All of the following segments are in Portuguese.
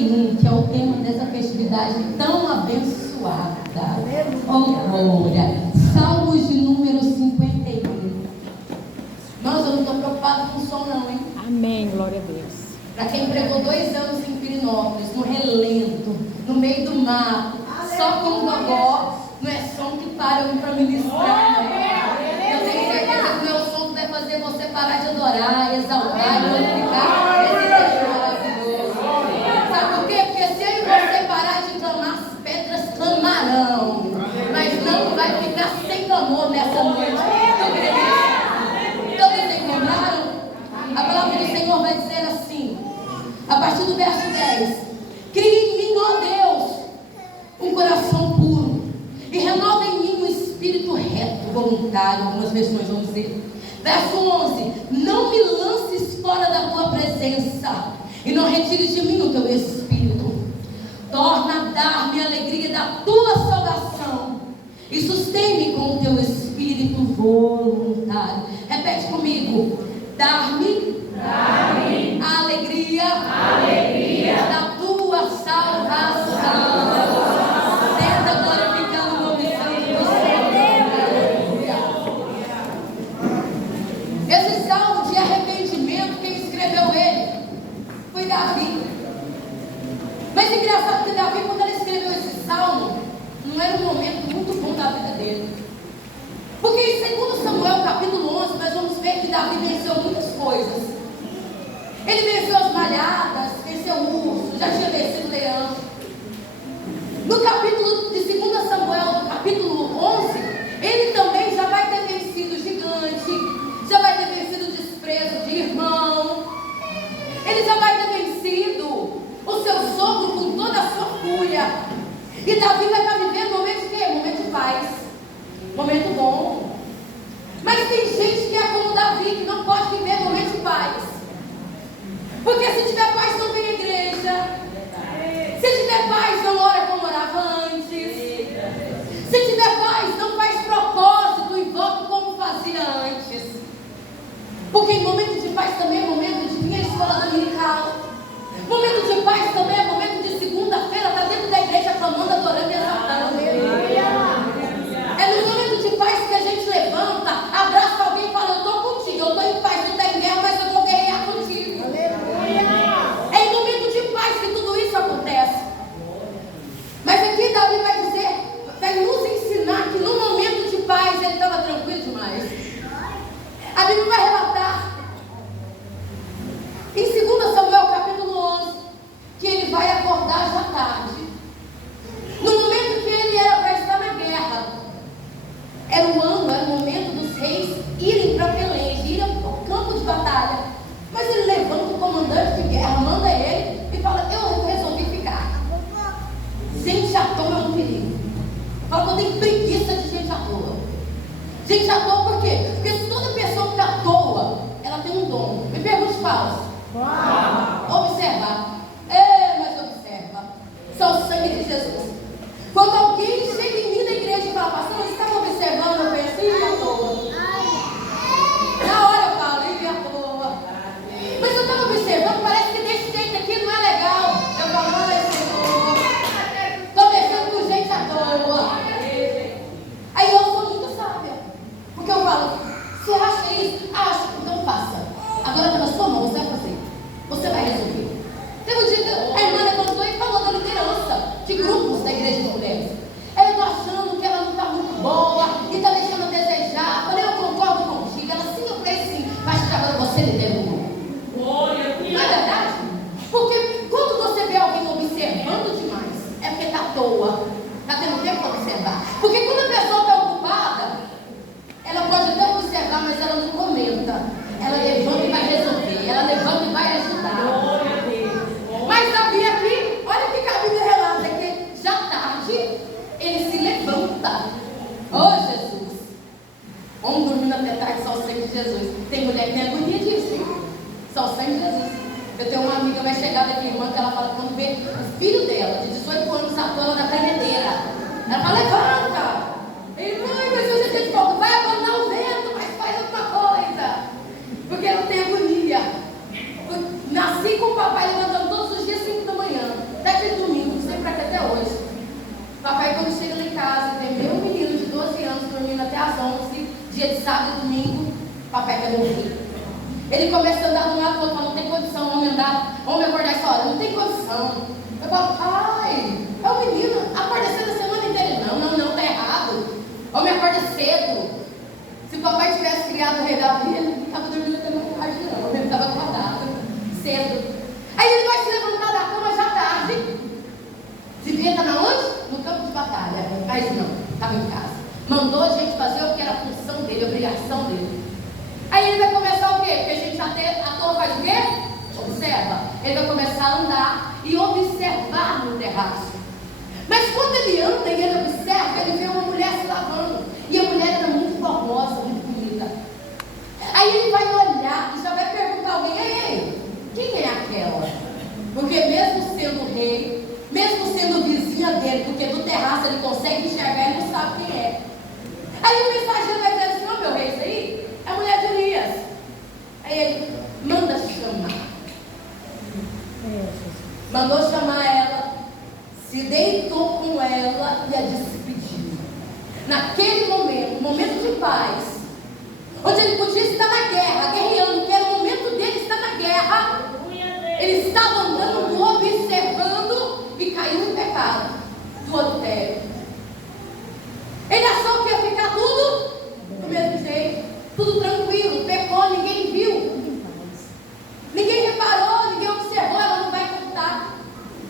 51, que é o tema dessa festividade tão abençoada. Oh, glória! Salmos de número 51. Irmãos, eu não estou preocupado com o som não, hein? Amém, glória a Deus. Para quem pregou 2 anos em Pirinópolis, no relento, no meio do mato, só com o gogó, não é som que para para ministrar. Eu tenho certeza que o meu som vai fazer você parar de adorar, exaltar, glorificar. Esse Deus é maravilhoso. Sabe por quê? Porque se eu e você parar de clamar, as pedras clamarão. Mas não vai ficar sem clamor nessa noite. Todos encontraram? A palavra do Senhor vai dizer assim, a partir do verso 10: crie em mim, ó Deus, um coração puro, e renova em mim um espírito reto, voluntário. Algumas versões vão dizer. Verso 11: não me lances fora da tua presença, e não retires de mim o teu espírito. Torna a dar-me a alegria da tua salvação, e sustém-me com o teu espírito voluntário. Repete comigo: dar-me a alegria da tua salvação. Senta glorificando o nome santo do Senhor. Esse salmo de arrependimento, quem escreveu ele foi Davi. Mas é engraçado que Davi, quando ele escreveu esse salmo, não era um momento muito bom da vida dele. Porque em 2 Samuel capítulo 11, nós vamos ver que Davi venceu muitas coisas. Ele venceu as malhadas, venceu o urso, já tinha vencido o leão. No capítulo de 2 Samuel, no capítulo 11, ele também já vai ter vencido o gigante, já vai ter vencido o desprezo de irmão. Ele já vai ter vencido o seu sogro com toda a sua fúria. E Davi vai estar vivendo um momento de quê? Momento de paz, momento bom. Mas tem gente que é como Davi, que não pode viver momento de paz. Porque se tiver paz, não vem à igreja. Se tiver paz, não ora como orava antes. Se tiver paz, não faz propósito e voto como fazia antes. Porque em momento de paz também é momento de vir à escola dominical. Momento de paz também é momento de segunda-feira estar dentro da igreja clamando, adorando e exaltando. É no momento de paz que a gente levanta, abraça alguém e fala: eu estou contigo, eu estou em paz, tu está em guerra, mas eu vou guerrear contigo. É em momento de paz que tudo isso acontece. Mas aqui Davi vai dizer, vai nos ensinar que no momento de paz ele estava tranquilo demais. A Bíblia vai relatar em 2 Samuel capítulo 11 que ele vai acordar já tarde. No momento que ele era para estar na guerra, era o momento dos reis irem para peleja, irem ao campo de batalha. Mas ele levanta o comandante de guerra, manda ele e fala: eu resolvi ficar. Gente à toa é um perigo. Fala que eu tenho preguiça de gente à toa. Gente à toa por quê? Porque se toda pessoa que está à toa, ela tem um dom. Me pergunte, Paulo. Observar. Mas observa. Só o sangue de Jesus. Quando alguém chega em mim na igreja e fala: pastor, você estava observando? Eu penso: ih, à toa. Na hora eu falo: ih, à toa. Mas eu estava observando, parece que desse jeito aqui não é legal. Eu falo: ai, Senhor, estou mexendo com gente à toa. Aí eu sou muito sábia. Porque eu falo: você acha isso? Acho, então faça. Agora está na sua mão, você vai fazer. Você vai resolver. Teve um dia que a irmã levantou e falou da liderança de grupos da igreja de mulheres. Eu estou achando que ela não está muito boa e está deixando a desejar. Eu falei: eu concordo contigo. Ela: sim, eu falei: sim. Mas que agora você lidera o grupo. Não é verdade? Porque quando você vê alguém observando demais, é porque está à toa. Está tendo tempo para observar. Porque quando a pessoa está ocupada, ela pode até observar, mas ela não comenta. Ela levanta e vai resolver. Ela levanta e vai ajudar. Mas Davi aqui, olha o que a Bíblia relata, que já tarde ele se levanta. Oh, Jesus! Homem dormindo até tarde, só o sangue de Jesus. Tem mulher que tem agonia disso, hein? Só o sangue de Jesus. Eu tenho uma amiga mais chegada aqui, irmã, que ela fala que quando vê o filho dela, de 18 anos, atuando na canedeira, ela fala: levanta! Ele fala: ai, mas você tem de volta, vai abandonar o vento, mas faz alguma coisa. Porque ela tem agonia. Eu nasci com o papai levantando todos os dias 5 da manhã. vai morrer. Ele começa a andar de um lado para o outro, não tem condição, homem acordar essa hora, não tem condição. Eu falo, pai, é o menino, acorda cedo a semana inteira. Não, tá errado. Homem acorda cedo. Se o papai tivesse criado o rei Davi, ele não estava dormindo até mais tarde, não. Ele estava acordado, cedo. Aí ele vai se levantar da cama já tarde. Devia estar na onde? No campo de batalha. Mas não, estava em casa. Mandou a gente fazer o que era a função dele, a obrigação dele. Aí ele vai começar o quê? Porque a gente já tem, a toa faz o quê? Observa. Ele vai começar a andar e observar no terraço. Mas quando ele anda e ele observa, ele vê uma mulher se lavando. E a mulher era muito formosa, muito bonita. Aí ele vai olhar e já vai perguntar a alguém, ei, quem é aquela? Porque mesmo sendo rei, mesmo sendo vizinha dele, porque do terraço ele consegue enxergar e não sabe quem é. Aí o mensageiro vai dizer assim, não, meu rei, isso aí é a mulher de Elias. Aí ele manda chamar. Mandou chamar ela, se deitou com ela e a despediu. Naquele momento, momento de paz, onde ele podia estar na guerra, guerreando, que era o momento dele estar na guerra, ele estava andando, observando e caiu em pecado do adultério. Ele achou que ia ficar tudo do mesmo jeito, tudo tranquilo, pecou, ninguém viu, ninguém reparou, ninguém observou, ela não vai contar.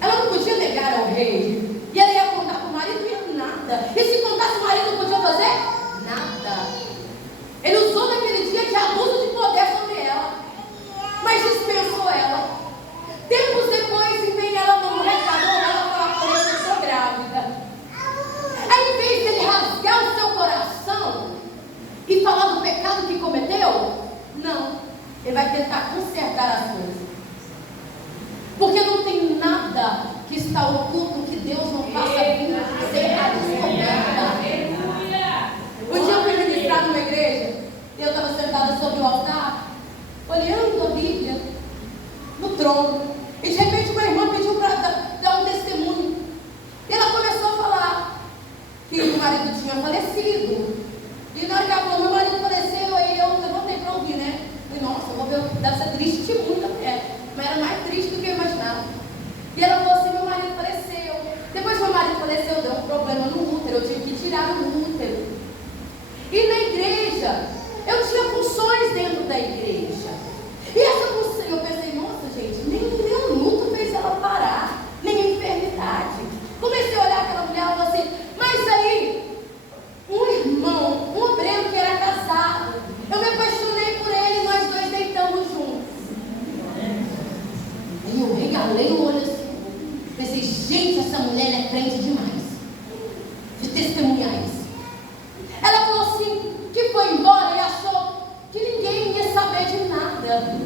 Ela não podia negar ao rei. E ela ia contar para o marido e nada. E se contasse o marido, não podia fazer? Nada. Ele usou naquele dia de abuso de poder sobre ela, mas dispensou ela. Tempos depois, vem ela no recado, ela fala com ele, eu sou grávida. Aí, em vez dele rasgar o seu coração e falar do pecado que cometeu, não. Ele vai tentar consertar as coisas. Porque não tem nada que está oculto que Deus não faça vir ser a descoberta. Um dia eu fui ministrar numa igreja e eu estava sentada sobre o altar, olhando a Bíblia no trono. E de repente uma irmã pediu para dar um testemunho. E ela começou a falar que o marido tinha falecido. E na hora que ela falou, meu marido faleceu, aí eu levantei para ouvir, né? Falei, nossa, eu vou ver, deve ser triste muito até. Mas era mais triste do que eu imaginava. E ela falou assim, meu marido faleceu. Depois que meu marido faleceu, deu um problema no útero, eu tive que tirar o útero. E na igreja, eu tinha funções dentro da igreja. E essa função, eu pensei, nossa gente, nem o luto fez ela parar, nem a enfermidade. Comecei a olhar aquela mulher e falei assim, mas aí, um irmão, um obreiro que era casado, eu me apaixonei por ele e nós dois deitamos juntos. Aí eu regalei o olho assim, pensei, gente, essa mulher é crente demais, de testemunhar isso. Ela falou assim, que foi embora e achou que ninguém ia saber de nada.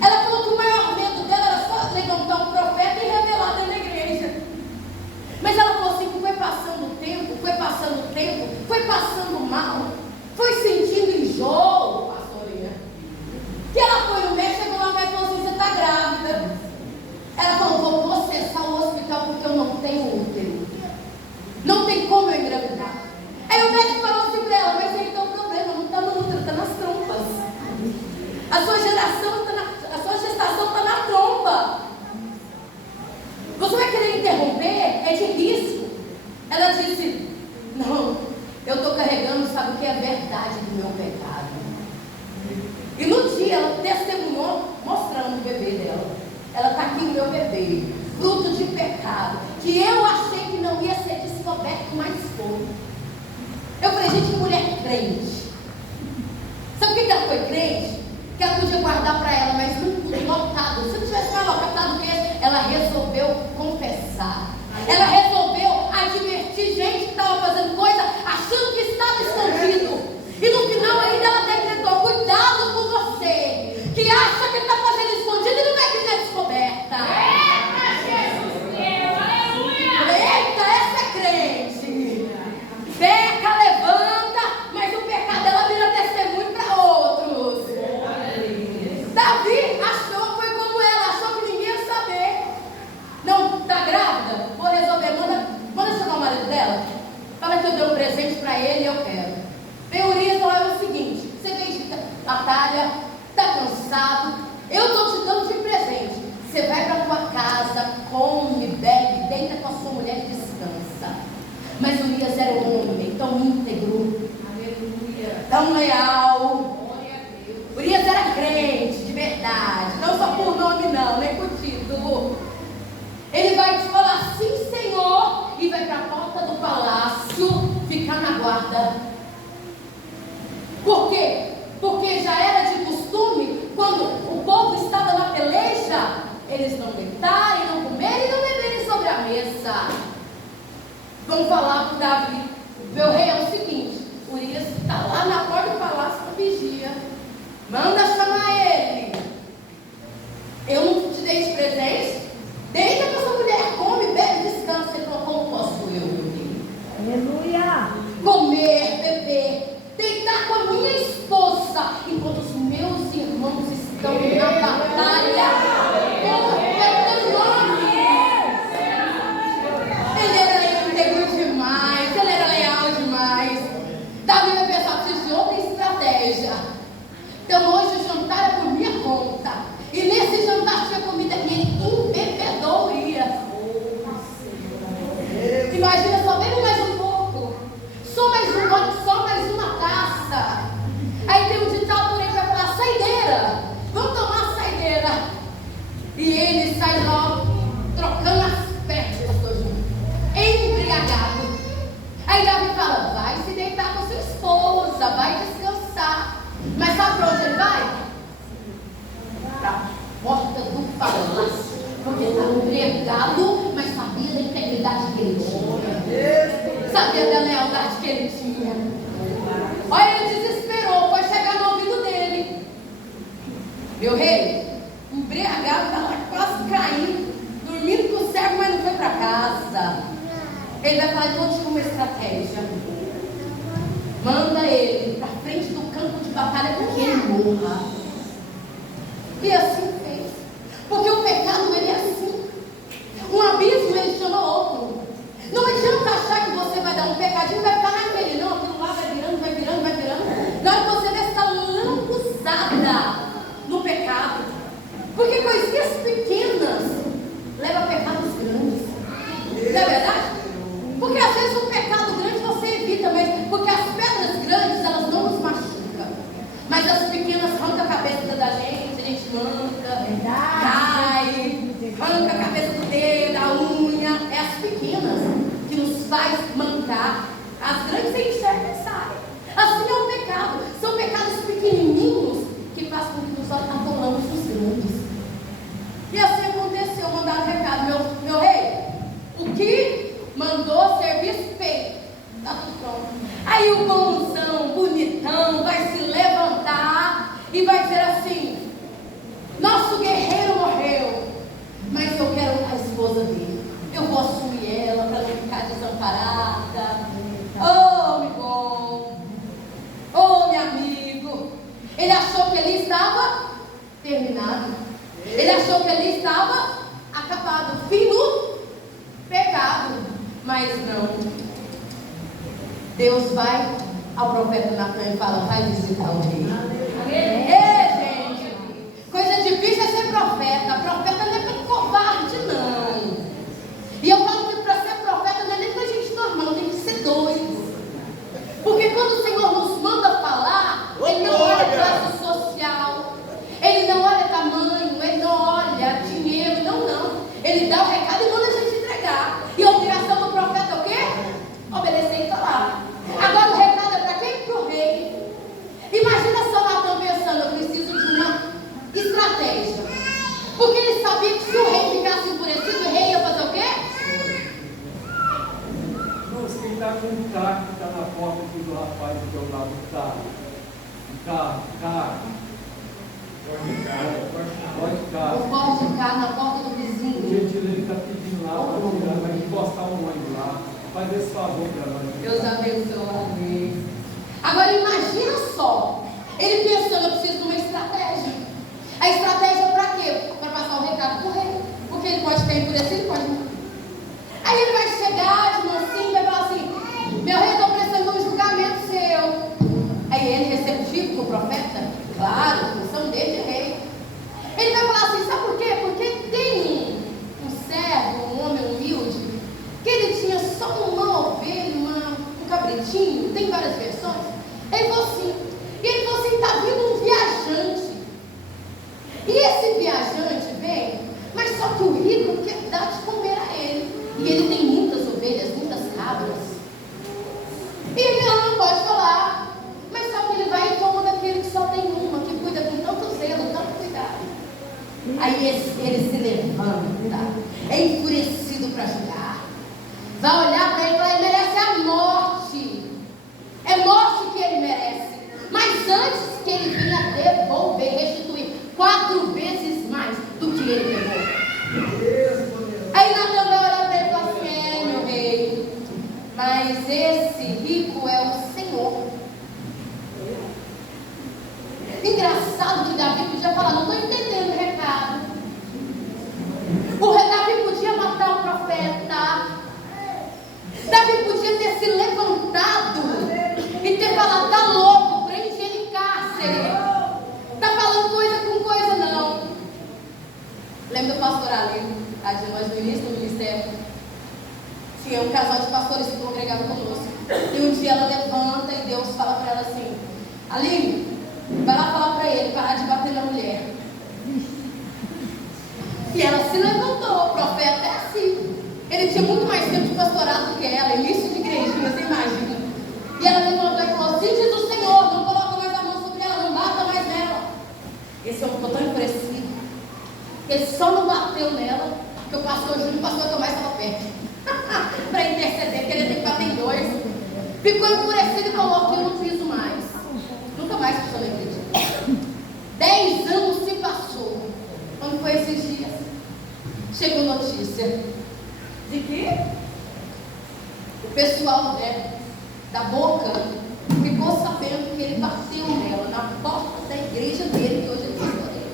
Ela falou que o maior medo dela era só levantar um profeta e revelar dentro da igreja. Mas ela falou assim, que foi passando o tempo, foi passando mal, foi sentindo enjoo, pastorinha. Que ela foi no médico, chegou lá e falou assim, você está grávida. Ela falou, vou processar o hospital porque eu não tenho útero. Não tem como eu engravidar. Aí o médico falou assim para ela, mas aí tem um problema, não está no útero, está nas trompas. A sua gestação está na trompa. Você vai querer interromper? É de risco. Ela disse, não, eu estou carregando, sabe o que é a verdade do meu pecado. E no dia ela testemunhou, mostrando o bebê dela. Ela está aqui o meu bebê, fruto de pecado, que eu achei que não ia ser descoberto, mas foi. Eu falei, gente, que mulher crente. Sabe por que ela foi crente? Que ela podia guardar para ela, mas não lotado. Se não tivesse mais lotado o quê? Ela resolveu confessar. Ela resolveu advertir gente que estava fazendo coisa, achando que estava escondido. E no final ainda ela decretou, cuidado com você, que acha que está fazendo escondido e não vai ter descoberta. Eita, essa é crente. Peca, levanta, mas o pecado dela vira testemunho para outros. Davi achou, foi como ela, achou que ninguém ia saber. Não, está grávida? Vou resolver, manda chamar o marido dela. Fala que eu dei um presente para ele e eu quero. Vem Urias, olha o seguinte, você vem de batalha, cansado, eu estou te dando de presente. Você vai para a tua casa, come, bebe, deita com a sua mulher e descansa. Mas Urias era um homem tão íntegro, aleluia, tão leal. Urias era crente, de verdade, não só por nome não, nem por título. Ele vai te falar sim, Senhor, e vai para a porta do palácio ficar na guarda. Por quê? Porque já era de costume, quando o povo estava na peleja, eles não deitarem, não comerem e não beberem sobre a mesa. Vamos falar com Davi. Meu rei, é o seguinte: Urias está lá na porta do palácio da vigia. Manda chamar ele. Eu não te dei de presente? Deita com a sua mulher, come, bebe, descansa. Ele falou: como posso eu, meu rei? Aleluia! Comer, beber, deitar com a minha esposa, enquanto os meus irmãos estão na batalha. Ele era íntegro demais, ele era leal demais. Davi vai pensar: preciso de outra estratégia. Então hoje o jantar é por minha conta. E nesse jantar tinha comida que ele embebedou Urias. Imagina, só bebe mais um pouco. Só mais uma taça. Aí tem um ditado por aí que vai falar: saideira. Vamos tomar saideira. E ele sai logo, trocando as pernas, embriagado. Aí Davi fala: vai se deitar com sua esposa, vai descansar. Mas sabe para onde ele vai? Para a porta do palácio. Porque estava embriagado, mas sabia da integridade que ele tinha. Sabia da lealdade que ele tinha. Olha, ele desesperou, foi chegar no ouvido dele. Meu rei, embriagado, está lá quase caindo, dormindo com o servo, mas não foi para casa. Ele vai falar: então eu tive uma estratégia. Manda ele para frente do campo de batalha para que ele morra. E assim fez. Porque o pecado, ele é assim. Um abismo, ele chama outro. Não adianta achar que você vai dar um pecadinho e vai ficar naquele. Não, aquilo lá vai virando, vai virando, vai virando. Na hora que você vê, você está lambuzada no pecado. Porque coisinhas pequenas levam a pecados grandes. Não é verdade? Porque às vezes um pecado grande você evita, mas porque as pedras grandes, elas não nos machucam. Mas as pequenas arrancam a cabeça da gente, a gente manca, cai, arranca a cabeça do dedo, a unha. É as pequenas que nos faz mancar. As grandes você enxerga e sai. Assim é o pecado. São pecados pequenininhos que fazem com que nos atolamos nos grandes. E assim aconteceu. Mandaram recado: meu rei, o que mandou serviço feito, está tudo pronto. Aí o bonzão, bonitão, vai se levantar e vai dizer assim: nosso guerreiro morreu, mas eu quero a esposa dele. Eu vou assumir ela para não ficar desamparada. Oh, homem bom, oh, meu amigo. Ele achou que ele estava terminado. Ele achou que ele estava acabado, fim do pecado. Mas não. Deus vai ao profeta Natan e fala: vai visitar o rei. Ei, gente, coisa difícil é ser profeta. Profeta não é para covarde, não. E eu falo que para ser profeta não é nem para gente normal, tem que ser doido. Porque quando o Senhor nos manda falar, Ele não olha classe social, Ele não olha tamanho, Ele não olha dinheiro, não. Ele dá o recado e manda a gente entregar. E a obrigação do profeta é o quê? Obedecer e falar. Agora o recado é para quem? Para o rei. Imagina só Natan pensando: eu preciso de uma estratégia. Porque ele sabia que se o rei ficasse enfurecido, o rei ia fazer o quê? Nossa, quem está com um carro que está na porta aqui do rapaz do teu lado, carro. O forte de carro na porta do O vizinho. gentileza está pedindo lá para tirar, vai encostar um ônibus lá. Faz esse favor para nós. Deus abençoe. Agora imagina só, ele pensando: eu preciso de uma estratégia. A estratégia é para quê? Para passar o recado para o rei. Porque ele pode ficar enfurecido, pode não. Aí ele vai chegar de mansinho e vai falar assim: meu rei, estou precisando de um julgamento seu. Aí ele receptivo com o profeta, claro, a função dele de rei. para julgar. Vai olhar para ele e falar: ele merece a morte. É morte que ele merece. Mas antes que ele venha devolver, restituir 4 vezes mais do que ele pegou. Aí Natan vai olhar para ele e falar assim: meu rei, mas esse rico é o Senhor. Engraçado que Davi podia falar: não estou entendendo o recado. Davi podia matar o profeta. Davi podia ter se levantado e ter falado: tá louco, prende ele em cárcere. Tá falando coisa com coisa, não. Lembra do pastor Aline, nós no início do ministério? Tinha um casal de pastores que congregavam conosco. E um dia ela levanta e Deus fala para ela assim: Aline, vai lá falar para ele parar de bater na mulher. E ela se levantou. O profeta é assim. Ele tinha muito mais tempo de pastorado do que ela, início de igrejinha, você imagina. E ela levantou e falou: assim diz o Senhor, não coloca mais a mão sobre ela, não bata mais nela. Esse homem ficou tão enfurecido. Ele só não bateu nela, porque o pastor Júnior e o pastor Tomás estavam perto para interceder, porque ele tem que bater em 2. Ficou enfurecido e falou: que eu não piso mais. Nunca mais pisou na igreja. 10 anos se passou. Quando foi esses dias, chegou notícia de que o pessoal da Boca ficou sabendo que ele bateu nela na porta da igreja dele, que hoje é pastor dele.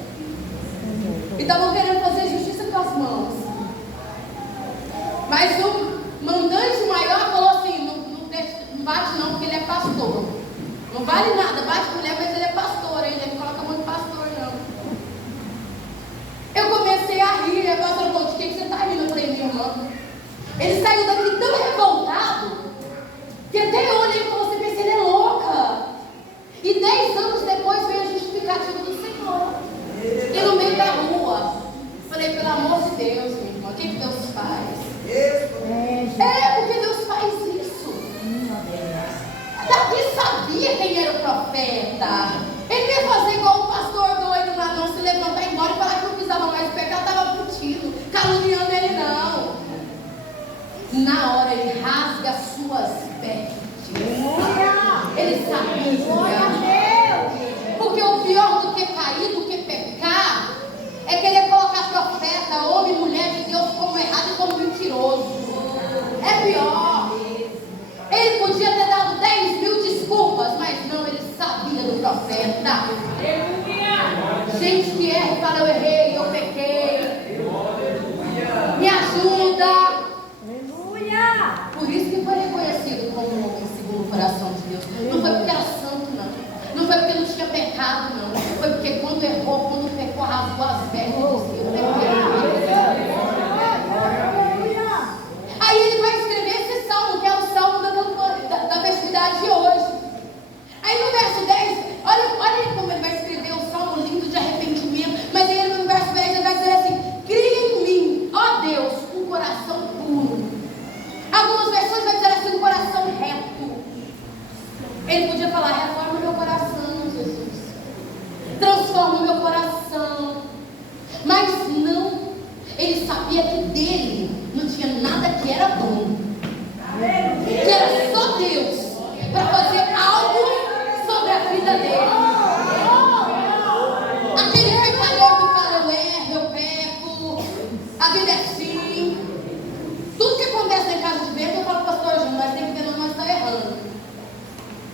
E estavam querendo fazer justiça com as mãos. Mas o mandante maior falou assim: não bate não, porque ele é pastor. Não vale nada, bate mulher, mas ele é pastor, ele não coloca muito pastor, não. Eu comecei a rir, a pastora falou: de que você está rindo? Eu falei: minha irmã. Ele saiu daqui tão revoltado, que até eu olhei e falei: você pensa, ele é louca. E 10 anos depois veio a justificativa do Senhor. E no meio da rua, falei: pelo amor de Deus, minha irmã, o que Deus faz? Porque Deus faz isso. Davi sabia quem era o profeta. Ele ia fazer igual o pastor doido lá, não se levantar e ir embora e falar que não pisava mais no pecado, estava curtindo, caluniando ele, não. Na hora ele rasga as suas vestes. Ele sabia. Porque o pior do que cair, do que pecar, é querer colocar profeta, homem e mulher de Deus como errado e como mentiroso. É pior. Ele podia ter dado 10 mil desculpas, mas não, ele sabia do profeta. Gente que erra e fala: eu errei, eu pequei. Me ajuda. Por isso que foi reconhecido como um homem segundo o coração de Deus. Não foi porque era santo, não. Não foi porque não tinha pecado, não. Foi porque quando errou, quando pecou, rasgou as vestes. Eu pequei. Aí ele vai escrever esse salmo, que é o salmo da festividade de hoje. Aí no verso 10, olha como ele vai escrever o salmo lindo de arrependimento. Mas aí no verso 10 ele vai dizer assim: cria em mim, ó Deus, um coração puro. Algumas versões vai dizer assim: um coração reto. Ele podia falar: reforma meu coração, Jesus. Transforma meu coração. Mas não. Ele sabia que dele não tinha nada que era bom. Que era só Deus para fazer algo sobre a vida dele. Aquele pecador que fala: eu erro, eu peco, a vida é assim. Tudo que acontece em casa de bem, eu falo: pastor Júnior, nós temos que ver onde nós estamos errando.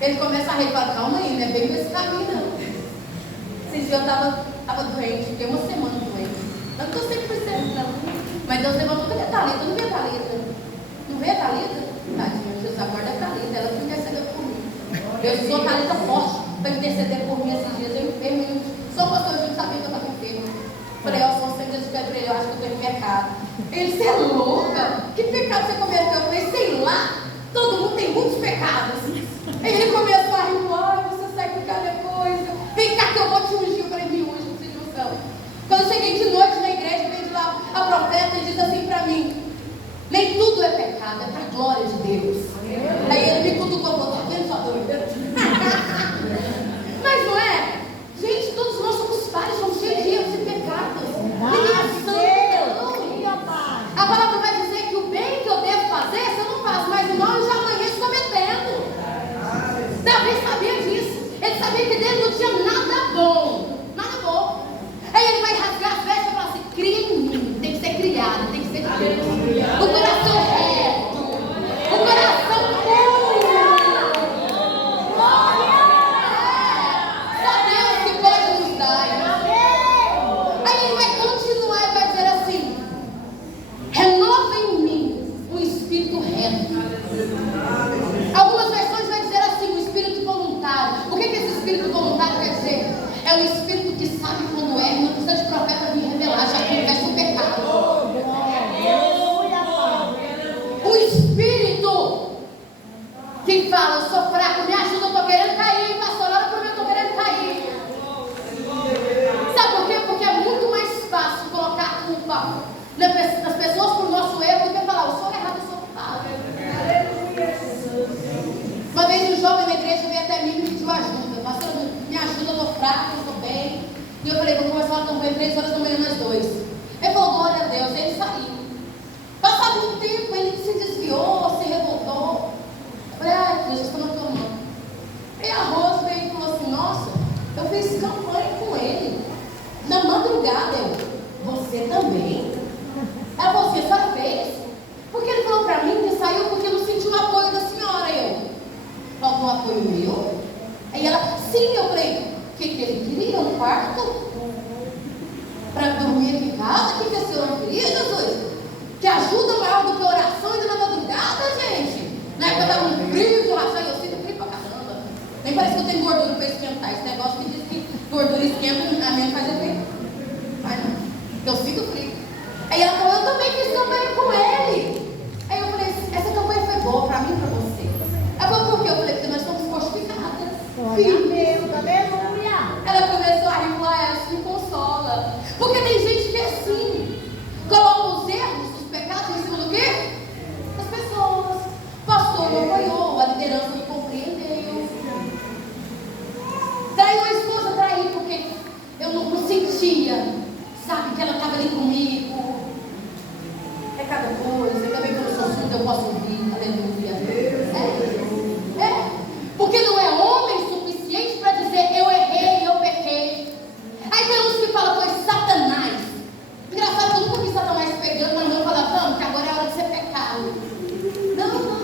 Ele começa a rir e fala: calma aí, não é bem nesse caminho não. Esses dias eu estava doente, fiquei uma semana doente. Eu não estou 100% não. Mas Deus levantou: cadê a Thalita? Não vê a Thalita? Não vê a Thalita? Tadinha, Jesus acorda a Thalita, ela que intercedeu por mim. Deus usou a Thalita forte para interceder por mim esses dias. Eu enfermo, só o pastor Júnior sabia que eu estava enfermo. Falei: ó, só sempre Jesus para ele, eu acho que eu estou em pecado. Ele: você é louca? Que pecado você cometeu? Eu falei: sei lá, todo mundo tem muitos pecados. Ele começou a rir: ai, você sai com cada coisa. Vem cá que eu vou te ungir. Eu falei: me unge, não precisa de unção. Quando eu cheguei de noite na igreja, veio de lá a profeta e disse assim para mim: nem tudo é pecado, é para a glória de Deus. Aí ele me cutucou e falou: tá vendo, sua doida? Mas não é? Gente, todos nós somos falhos, somos cheios de erros e pecados. Ninguém é santo, não. A palavra vai dizer que o começaram a campanha 3 horas da manhã mais 2. Ele falou, glória a Deus, ele saiu. Passado um tempo, ele se desviou, se revoltou. Eu falei, ai, Deus, estou na tua mão. E a Rose veio e falou assim, nossa, eu fiz campanha com ele. Na madrugada, você também? Ela falou assim, a senhora fez? Porque ele falou para mim que saiu porque não sentiu o apoio da senhora. Algum apoio meu? Aí ela, sim, eu falei, o que ele queria? Um quarto? Para dormir aqui em casa? O que a senhora queria, Jesus? Que ajuda maior do que oração ainda na madrugada, gente? Na época estava um frio de oração, eu sinto frio pra caramba. Nem parece que eu tenho gordura para esquentar. Esse negócio que diz que gordura esquenta, a minha faz efeito. Mas não, eu sinto frio. Aí ela falou, eu também fiz campanha com ele. Aí eu falei, essa campanha foi boa para mim e para você. Ela falou, por quê? Eu falei, porque nós somos fortificadas. Deus, aleluia. Ela começou a rir, falou, isso me consola. Porque tem gente que é assim, coloca os erros, os pecados em cima do quê? Das pessoas. O pastor não apoiou, a liderança não compreendeu. Traiu a esposa, traiu porque eu não sentia, sabe, que ela estava ali comigo. É cada coisa, ainda bem que eu não sou surda, eu posso ouvir, aleluia. Porque não é homem suficiente para dizer eu errei, eu pequei. Aí tem uns que falam, foi Satanás. Engraçado que eu nunca vi Satanás pegando, mas não fala, vamos, que agora é hora de ser pecado. Não.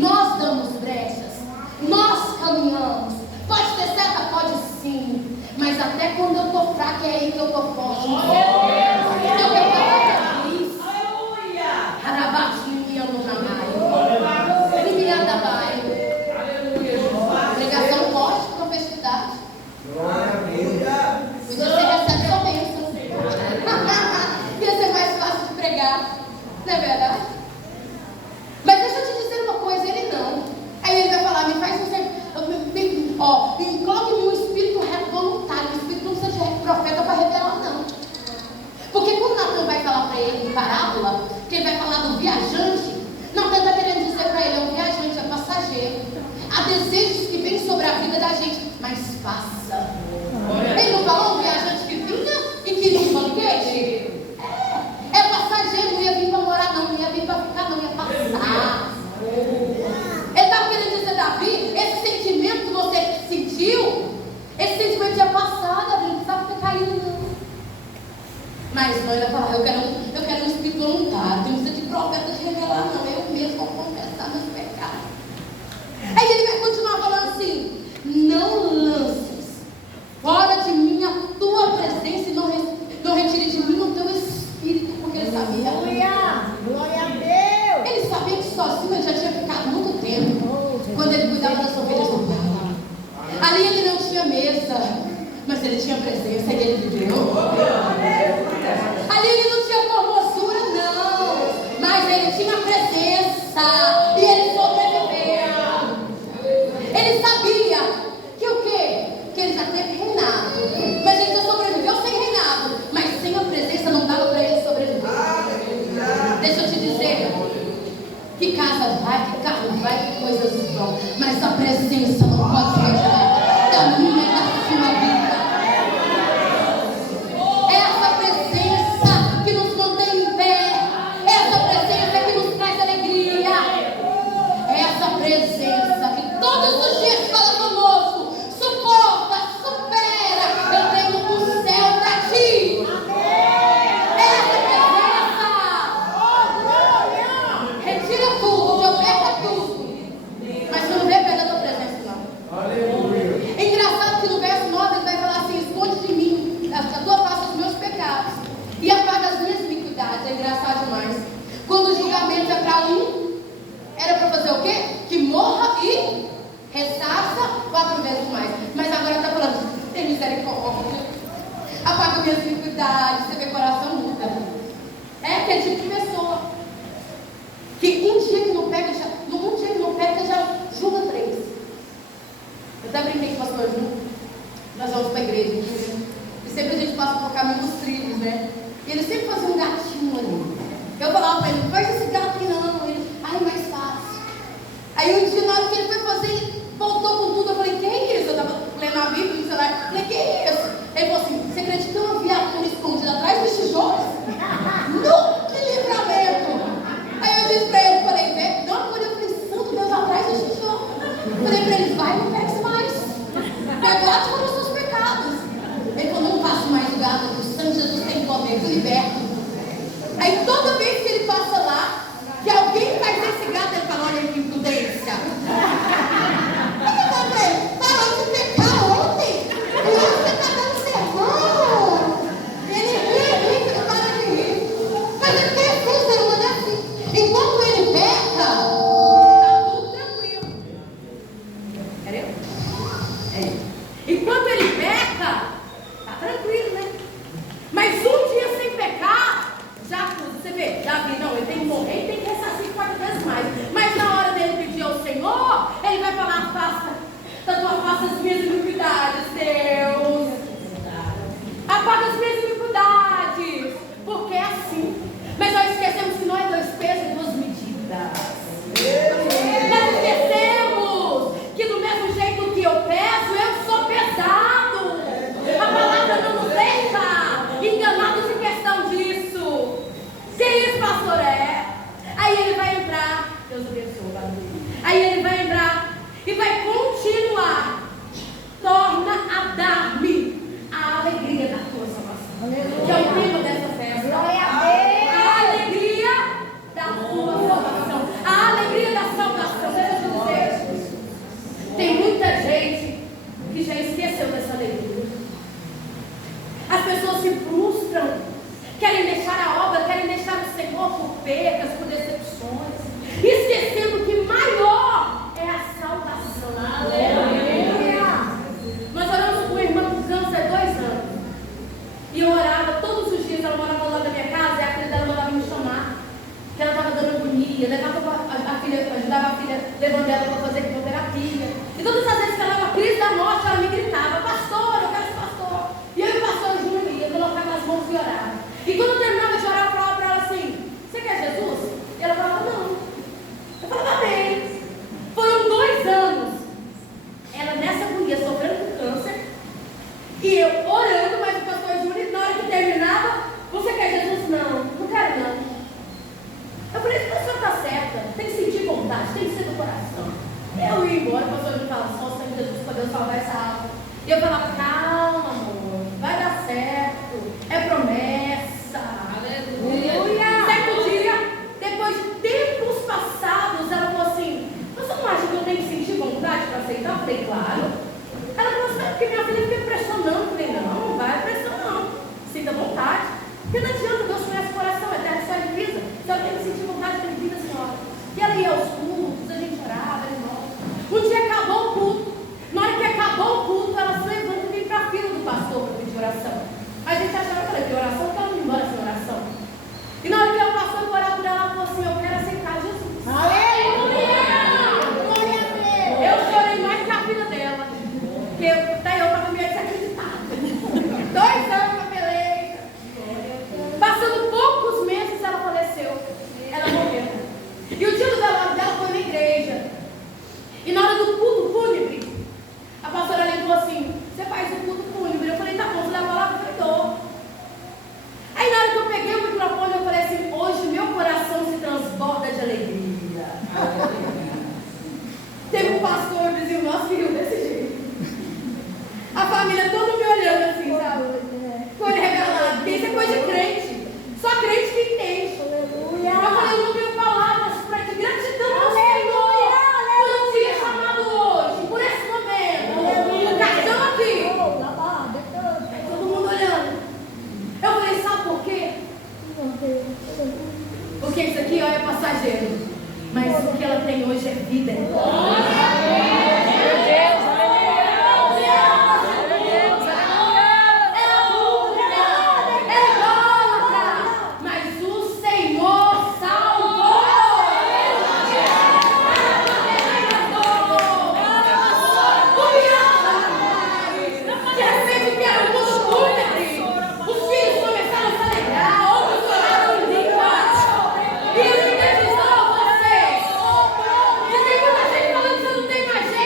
Nós damos brechas, nós caminhamos. Pode ter certa, pode sim. Mas até quando eu estou fraca, é aí que eu estou forte. Eu quero falar feliz. Arabate me amo jamais. Ele me anda mais. Pregação forte, profeticidade. Você recebe sua bênção. Ia ser mais fácil de pregar. Não é verdade? Mas deixa eu te dizer uma coisa, ele não. Aí ele vai falar, me faz você. Coloque-me um espírito reto voluntário. O espírito não precisa de profeta para revelar, não. Porque quando Natan vai falar para ele em parábola, que ele vai falar do viajante, Natan está querendo dizer para ele, é um viajante, é passageiro. Há desejos que vêm sobre a vida da gente, mas passa. Ele não falou um viajante que vinha e queria um banquete? É passageiro, não ia vir para morar não, não ia vir para ficar não, ia passar. Ele estava querendo dizer, Davi, esse sentimento que você sentiu, esse sentimento ia passar, Davi, não precisava ter caído não. Mas não, ele vai falar, eu quero um espírito voluntário, não precisa de profeta de revelar não, eu mesmo vou confessar meus pecados. Aí ele vai continuar falando assim, não lances fora de mim a tua presença e não retire de mim o teu espírito, porque ele sabia. Glória a Deus. Ele sabia que sozinho ele já tinha ficado muito tempo, quando ele cuidava das ovelhas do pai. Ali ele não tinha mesa, mas ele tinha presença e ele viveu. Ali ele não tinha formosura, não, mas ele tinha presença e ele sobreviveu. Ele sabia que o quê? Que ele já teve reinado, mas ele já sobreviveu sem reinado, mas sem a presença não dava para ele sobreviver. Deixa eu te dizer, que casa vai, que carro vai, que coisas vão, mas a presença não pode se retirar da minha e da sua vida. Essa presença que nos mantém em pé, essa presença que nos traz alegria, essa presença que todos os dias fala conosco, suporta, supera, eu tenho um céu para ti. Essa presença retira tudo, eu perco tudo, mas você não vê perder a tua presença não. Aleluia. É engraçado que no verso 9 ele vai falar assim, esconde de mim a tua face os meus pecados e apaga as minhas iniquidades. É engraçado demais. Quando o julgamento é para um, era para fazer o quê? Que morra e ressarça 4 vezes mais. Mas agora está falando, tem misericórdia, apaga minhas iniquidades. Você vê, coração muda. É que é tipo de pessoa que um dia que não peca já julga 3. Eu até brinquei com o pastor Ju, nós vamos para a igreja e sempre a gente passa por caminho dos trilhos, né? E ele sempre fazia um gatinho ali. Eu falava para ele, não faz esse gato aqui não. Ele, ai, mais fácil. Aí um dia, na hora que ele foi fazer, ele voltou com tudo. Eu falei, que é isso? Eu estava lendo a Bíblia no celular. Eu falei, que é isso? Ele falou assim, você acredita ele tem que morrer e tem que ressarcir 4 vezes mais. Mas na hora dele pedir ao Senhor, ele vai falar: afasta da tua face as minhas iniquidades, Deus. Apaga as minhas iniquidades. Porque é assim. Mas nós esquecemos que não é 2 pesos e 2 medidas. Nós esquecemos que do mesmo jeito que eu peso, eu sou pesado. A palavra não nos deixa enganados em questão disso. Que isso, pastor? Aí ele vai entrar. Deus abençoe, aleluia. Aí ele vai entrar e vai continuar. Torna a dar-me a alegria da tua salvação. Que é o tema dessa festa. A alegria da tua salvação. A alegria da salvação. Deixa eu dizer, tem muita gente que já esqueceu dessa alegria. As pessoas se frustram, querem deixar a obra, querem deixar o Senhor por percas, por decepções, esquecendo que maior é a salvação. Aleluia! Nós oramos com uma irmã com câncer há 2 anos. E eu orava todos os dias. Ela morava lá da minha casa e a filha dela mandava me chamar, que ela estava dando agonia, levava a filha, ajudava a filha, levando ela para fazer quimioterapia. E todas as vezes que ela dava crise da morte, ela me gritava: pastor, eu quero ser pastor. E eu e o pastor Júnior ia, colocava as mãos e orava. E quando eu terminava de orar, eu falava para ela assim: você quer Jesus? E ela falava: não. Eu falava: amém. Foram 2 anos ela nessa agonia, sofrendo com câncer, e eu orando, mas o pastor Júnior, na hora que terminava: você quer Jesus? Não, não quero não. Eu falei: essa pessoa está certa, tem que sentir vontade, tem que ser do coração. Eu ia embora, o pastor Júnior falava: só o Senhor Jesus para Deus salvar essa alma. E eu falava: calma, amor, vai dar certo, é promessa. Aleluia. Certo dia, depois de tempos passados, ela falou assim: você não acha que eu tenho que sentir vontade para aceitar? Eu falei: claro. Ela falou assim: porque minha filha fica pressionando. Eu falei: não, não vai pressão não, sinta vontade. Porque não adianta, Deus conhece o coração, é terra só divisa. Então eu tenho que sentir vontade de vida, senhora. E ela ia aos cultos, a gente orava, um dia acabou o culto. Na hora que acabou o culto, ela se levanta e vem para a fila do pastor para pedir oração. A gente achava que ela ia pedir oração, porque ela não ia embora sem oração. E na hora que o pastor foi orar por ela, ela falou assim: eu quero aceitar Jesus. Aleluia! Eu chorei mais que a vida dela, porque até eu estava meio desacreditada. 2 anos na peleja. Passando poucos meses, ela faleceu. Ela morreu. E o dia do velório dela foi na igreja. E na hora do culto fúnebre, a pastora ali falou assim: você faz o culto fúnebre? Eu falei: tá bom, você dá a palavra? Eu falei: dou. Aí na hora que eu peguei o microfone, eu falei assim: hoje meu coração se transborda de alegria. Teve um pastor vizinho nosso que riu desse jeito. A família toda me olhando assim, sabe? Ficou regalado, porque isso é coisa de crente. Só crente que entende. Eu falei: eu não tenho palavras para de gratidão ao Senhor. Por um dia chamado hoje, por esse momento. O cartão aqui. Aí todo mundo olhando. Eu falei: sabe por quê? Porque isso aqui, ó, é passageiro. Mas o que ela tem hoje é vida. E ele ainda diz: ó, você, se tem muita gente falando que você não tem mais jeito,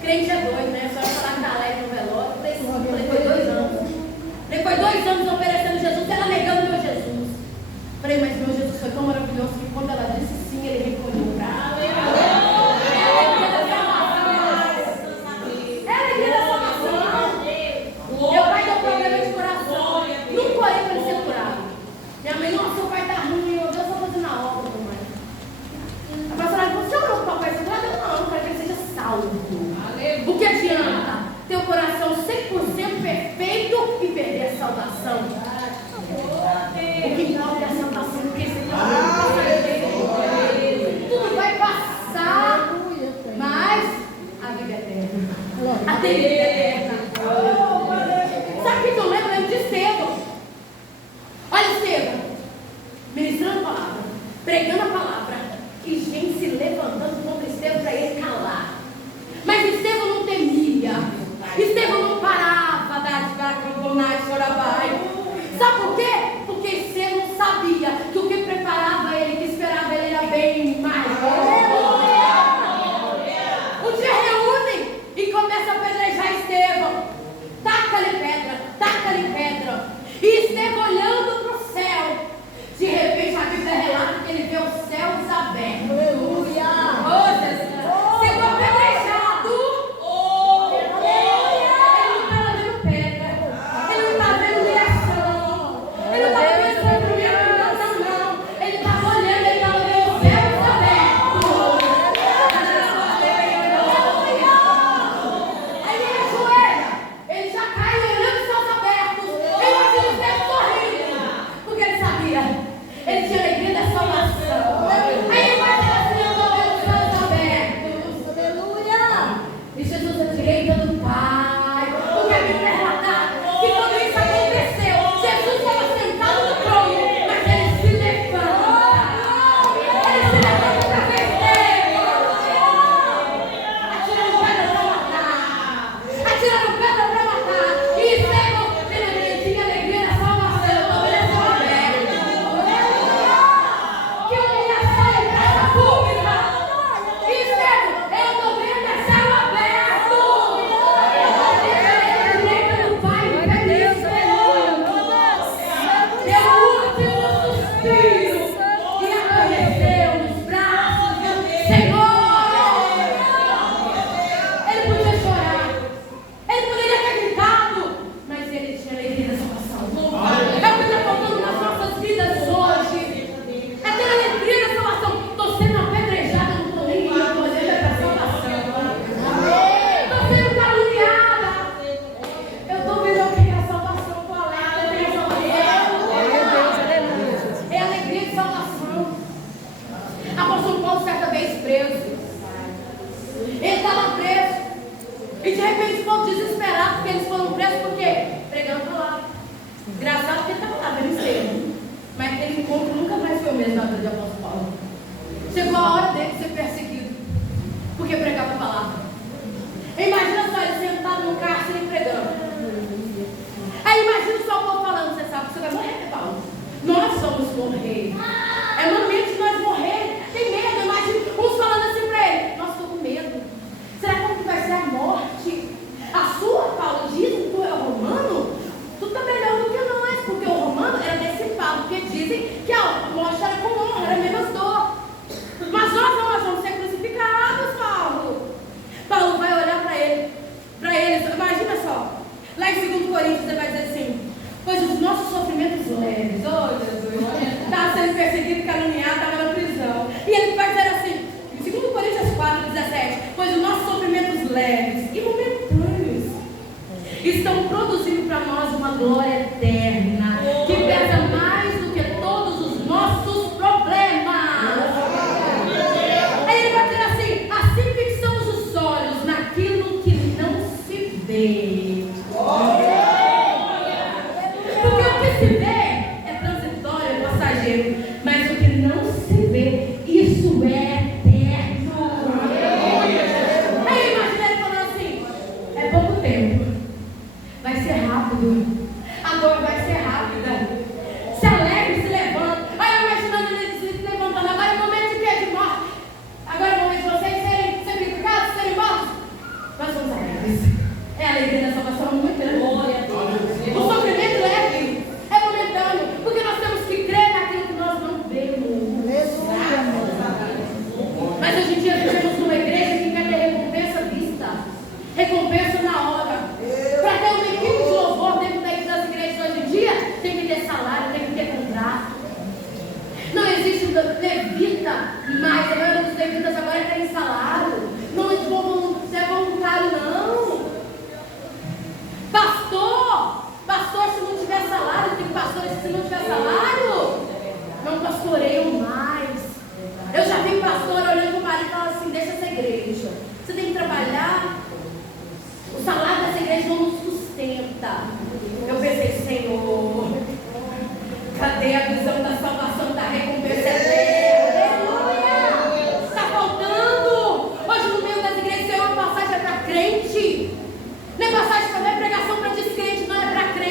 Crente é doido, né? Só falar que tá alegre no velório. Falei, foi 2 anos. Depois 2 anos oferecendo Jesus, ela negando meu Jesus. Falei, mas meu Jesus foi tão maravilhoso que quando ela disse sim, ele recolheu pra ela. É a alegria da salvação. Meu pai tem um problema de coração. Nunca orei para ele ser curado. Minha mãe, nossa, seu pai tá ruim, Deus está fazendo a obra, mamãe. A pastora falou, você orou para o papai ser curado? Não, para que ele seja salvo. O que adianta ter o coração 100% perfeito e perder a salvação? O que importa é a salvação, porque esse tudo vai passar, mas a vida é eterna. A vida é eterna. Sabe o que eu lembro? Eu lembro de Estevão. Olha Estevão, ministrando a palavra, pregando a palavra, e gente se levantando contra Estevão para ele calar. Mas Estevão não temia, Estevão não parava de caracronar e chorabai. Sabe por quê? Porque Estevão sabia que o que preparava ele, que esperava ele era bem mais. Um dia reúne e começa a apedrejar Estevão. Taca-lhe pedra. E Estevão olhando para o céu. De repente a Bíblia relata que ele vê os céus abertos. Aleluia. Oh, Jesus. Chegou apedrejado. Ele não estava vendo pedra. Ele não estava vendo humilhação. Ele não estava vendo sofrimento. Não. Ele estava olhando, ele estava vendo os céus abertos. Aí ele ajoelha. Ele já cai olhando os céus abertos. Ele imagina os céus sorrindo. Porque ele sabia. Ele tinha alegria da salvação. Aí ele vai dizer assim, eu estou vendo os céus abertos. Aleluia. E Jesus à direita do Pai. Porque a Bíblia relata que quando isso aconteceu, Jesus estava sentado no trono, mas ele se levanta. Ele se levanta para festejar. Atirando pedra para matar. Atirando pedra para matar. E Estevão, ele tinha alegria da salvação. Eu estou vendo céu aberto. Que humilhação e graça pública. E Estevão, eu estou vendo céu aberto. Direita do Pai, feliz, deu o último suspiro e adormeceu nos braços do Senhor. Ele podia chorar, ele poderia ter gritado, mas ele tinha alegria da salvação. É o que está faltando nas nossas vidas hoje. É ter alegria da salvação. Estou sendo apedrejada, não estou nem aí, estou olhando para a salvação. Estou sendo caluniada. Eu estou vendo o que é a salvação, qual é a alegria da salvação. É a alegria de salvação. Apóstolo Paulo certa vez preso. Ele estava preso. E de repente o povo desesperado, porque eles foram presos por quê? Pregando a palavra. Engraçado porque ele estava lá, vendo Estevão. Mas aquele encontro nunca mais foi o mesmo na vida de apóstolo Paulo. Chegou a hora dele ser perseguido, porque pregava a palavra. Imagina só ele sentado no cárcere pregando. Aí imagina só o povo falando, você sabe que você vai morrer, Paulo. Nós vamos morrer. É o momento de nós morrer. Tem medo, imagina uns falando assim para ele. Nossa, estou com medo. Será que vai ser a morte? A sua, Paulo, dizem que tu é romano? Tu está melhor do que nós, porque o romano era dissipado, porque dizem que a morte era com honra, era menos dor. Mas nós vamos ser crucificados, Paulo. Paulo vai olhar para eles, imagina só, lá em 2 Coríntios ele vai dizer assim, pois os nossos sofrimentos leves, oh Jesus, estava sendo perseguido, caluniado, estava na prisão, e ele vai dizer assim, em 2 Coríntios 4:17, pois os nossos sofrimentos leves e momentâneos estão produzindo para nós uma glória eterna, que pesa mais do que todos os nossos problemas. Aí ele vai dizer assim fixamos os olhos naquilo que não se vê. Porque o que se vê é transitório, é passageiro, mas o que não se vê, isso é eterno. Aí imagina ele falando assim, é pouco tempo, vai ser rápido, a dor vai ser rápida. leves. É a alegria da salvação muito grande. O sofrimento leve é momentâneo, porque nós temos que crer naquilo que nós não vemos. Mas hoje em dia vivemos numa igreja que quer ter recompensa vista, recompensa na hora. Para ter uma equipe de louvor dentro das igrejas hoje em dia, tem que ter salário, tem que ter contrato. Não existe levita mais, a maioria dos levitas agora tem salário. Não é voluntário, não. Pastor, se não tiver salário, tem pastores que se não tiver salário, não pastoreiam mais. Eu já vi pastor olhando para o marido e falando assim: deixa essa igreja, você tem que trabalhar, o salário dessa igreja não nos sustenta. Eu pensei: Senhor, cadê a visão da salvação, da recompensa eterna? Aleluia! Está faltando. Hoje no meio das igrejas tem uma passagem para crente, não é passagem para, não é pregação para descrente, não é para crente.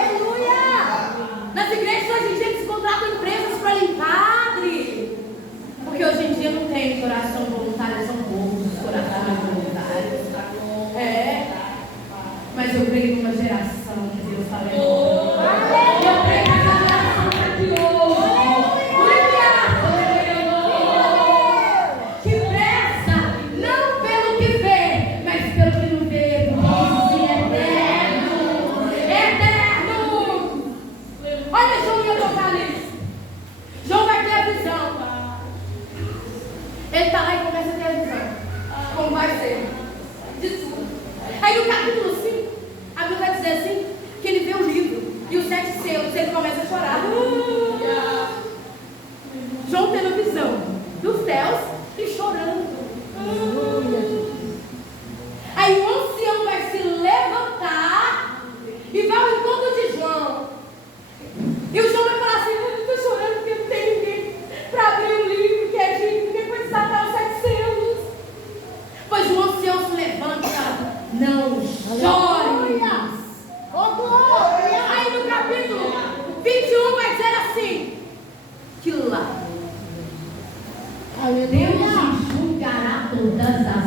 Aleluia! Nas igrejas hoje em dia eles contratam empresas para limpar, porque hoje em dia não tem coração voluntário, são poucos os corações voluntários. Mas eu creio numa geração que Deus está levando. Eu creio nessa geração que aqui hoje. Que pressa, não pelo que vê, mas pelo que não vê. Eterno. Olha João e Apocalipse. João vai ter a visão. Ele está lá e começa a ter a visão. Como vai ser? De tudo. Aí no capítulo 5, a Bíblia vai dizer assim, que ele vê o livro e os 7 selos, ele começa a chorar. João tendo visão dos céus e chorando. Aí o ancião vai se levantar e vai ao encontro de João. E o João vai falar assim: eu estou chorando porque não tem ninguém para abrir o livro que é digno, depois desatar os 7 selos. Pois o ancião se levanta e fala: não chore. Aí no capítulo 21 vai dizer assim: que lá Deus julgará todas as